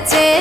తెచ్చే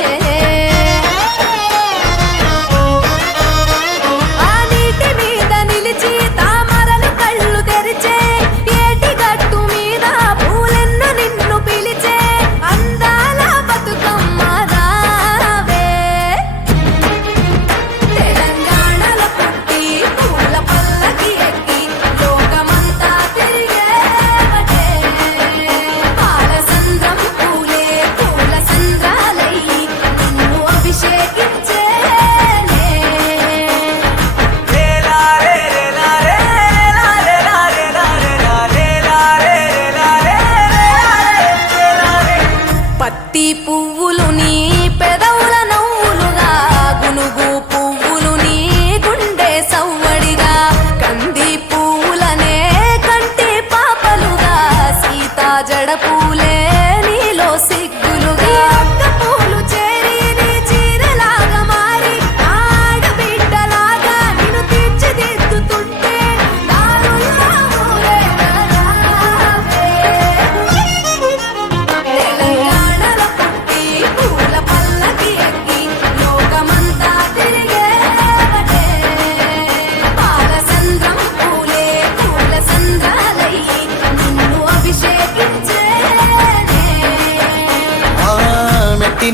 పువ్వులు నీ పెదవుల నవ్వులుగా గునుగు పువ్వులు నీ గుండె సవ్వడిగా కంది పువ్వులనే కంటి పాపలుగా సీతా జడ పూలే నీలో సిగ్గులుగా పూలు చేరి నీ చీరలాగా మారి ఆడబిడ్డలాగా నిన్ను తీర్చిదిద్దుతుంటే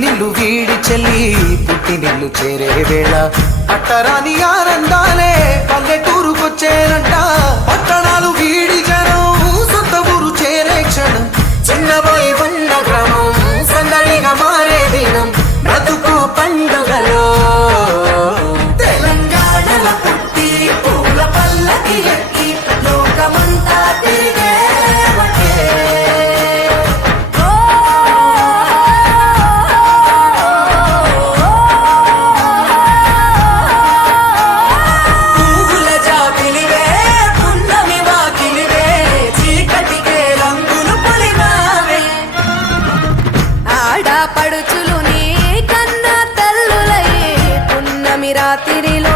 నిల్లు వీడి చెల్లి పుట్టి నిల్లు చేరే వేళ పట్టరాని ఆనందాలే పల్లెటూరుకొచ్చేనంట పట్టణాలు వీడి జనం సొంత ఊరు చేరే క్షణం చిన్నబోయి వంద గ్రామం సందడిగా మారే దినం బ్రతుకు పండుగలో తెలంగాణల పుట్టి పూల పల్లకి ఎక్కి లోకమంతా తిరిగే పడుచులు నీ కన్న తల్లులై పున్నమి రాత్రిలో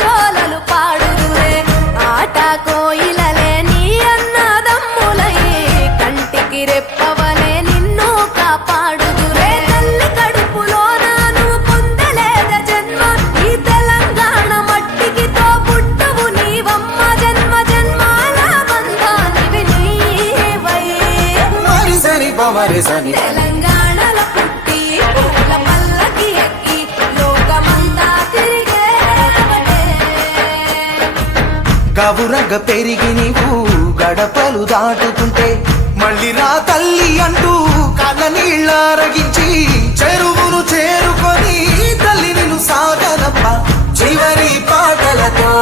జోలలు పాడుదురే ఆట కోయిలలే నీ అన్నదమ్ములై కంటికి రెప్పవలే నిన్ను కాపాడుదురే తల్లి కడుపులో నాను పొందలేద జన్మ ఈ తెలంగాణ మట్టికి తో పుట్టవు నీవమ్మ జన్మ జన్మాల బంధానివి నీవై మరిసని పమరిసని తెలంగాణల పుట్టి పూల పల్లకి ఎక్కి లోకమంతా తిరిగే గవురగ పెరిగి నీవు గడపలు దాటుతుంటే మళ్ళీ రా తల్లి అంటూ కళ్ళ నీళ్ళరగించి చెరువును చేరుకొని తల్లి నిన్ను సాగనప్ప చివరి పాటలతో